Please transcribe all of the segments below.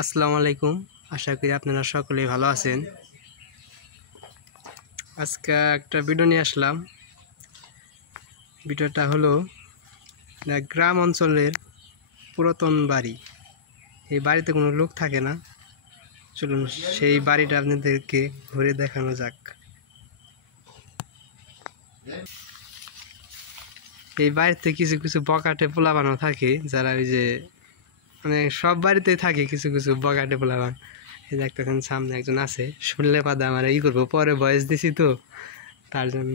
আসসালামু আলাইকুম। আশা করি আপনারা সকলেই ভালো আছেন। আজকে একটা ভিডিও নিয়ে আসলাম। ভিডিওটা হলো গ্রাম অঞ্চলের পুরাতন বাড়ি। এই বাড়িতে কোনো লোক থাকে না, চলুন সেই বাড়িটা আপনাদেরকে ঘুরে দেখানো যাক। এই বাড়িতে কিছু কিছু বকাটে পোলাবানো থাকে, যারা ওই যে মানে সব বাড়িতেই থাকে কিছু কিছু বকাটে পোলাবান। এই দেখতেছেন সামনে একজন আছে, শুনলে পাদা আমার করবো, পরে বয়স দিছি তো তার জন্য।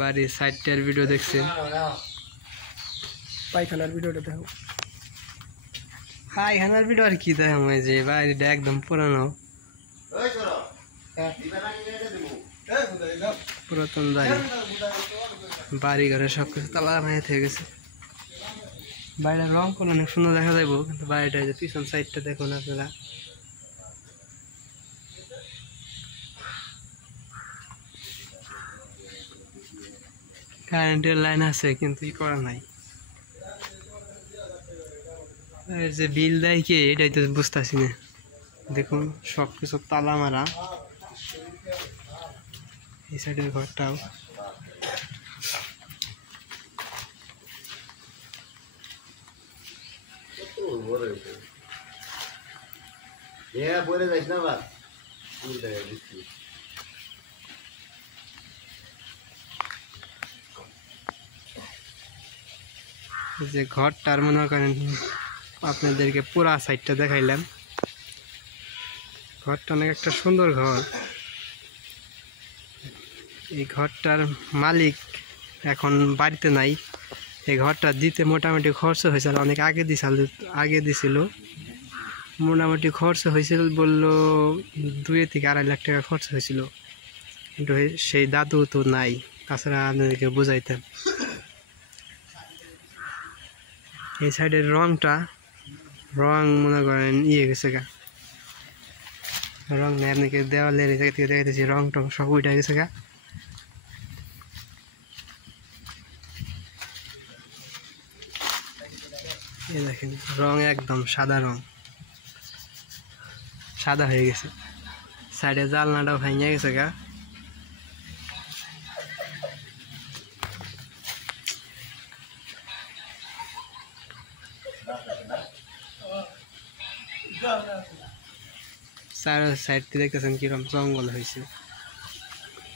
বাড়ির সাইডটার ভিডিও দেখছেন, পায়খানার ভিডিওটা দেখো। পায়খানার ভিডিও আর কি দেখাম, ওই যে বাড়িটা একদম পুরানো পুরাতন বাড়ি। বাড়ি ঘরে সবকিছু তালা মাইয়া থেকে গেছে। বাড়িটার রং করে অনেক সুন্দর দেখা যাবো, কিন্তু বাড়িটা যে পিছন সাইডটা দেখুন আপনারা। কারেন্টের লাইন আছে কিন্তু ই করা নাই। যে বিল দেয় কে এটাই তো বুঝতেছি না। দেখুন সবকিছু তালা মারা। এই সাইডের ঘরটাও যে ঘরটার মনে করেন আপনাদেরকে পুরা সাইডটা দেখাইলাম। ঘরটা অনেক একটা সুন্দর ঘর। এই ঘরটার মালিক এখন বাড়িতে নাই। এই ঘরটা দিতে মোটামুটি খরচ হয়েছিল, অনেক আগে দিছিল। মোটামুটি খরচ হয়েছিল বললো 2 থেকে 2.5 লাখ টাকা খরচ হয়েছিল, কিন্তু সেই দাদু তো নাই। তাছাড়া আপনাদেরকে বুঝাইতাম। এই সাইডের রং মনে করেন গেছে গা, রং নেই। আপনাকে দেওয়ালের এই জায়গা থেকে দেখাইতেছি, রং টং সব উঠে গেছে গা। এই দেখেন রং একদম সাদা, সাদা হয়ে গেছে। সাইডে জালনাটাও ভেঙে গেছে গা। সাইড দিয়ে দেখতেছেন কিরকম জঙ্গল হয়েছে,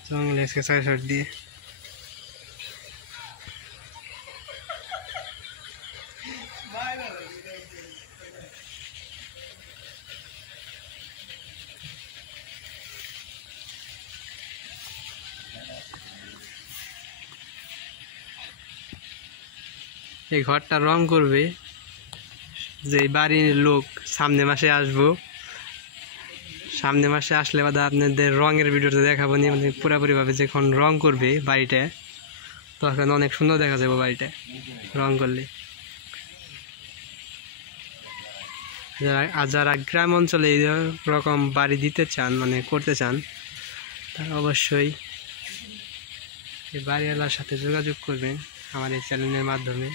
জঙ্গল হয়েছে সাইড দিয়ে। এই ঘরটা রং করবে, যে বাড়ির লোক সামনে মাসে আসবো। সামনে মাসে আসলে বাদা আপনাদের রঙের ভিডিওটা দেখাবো নি, মানে পুরোপুরিভাবে যখন রং করবে বাড়িটা, তখন অনেক সুন্দর দেখা যাবে বাড়িটা রং করলে। যারা গ্রাম অঞ্চলে এই রকম বাড়ি দিতে চান, মানে করতে চান, তারা অবশ্যই এই বাড়িওয়ালার সাথে যোগাযোগ করবেন আমার এই চ্যানেলের মাধ্যমে।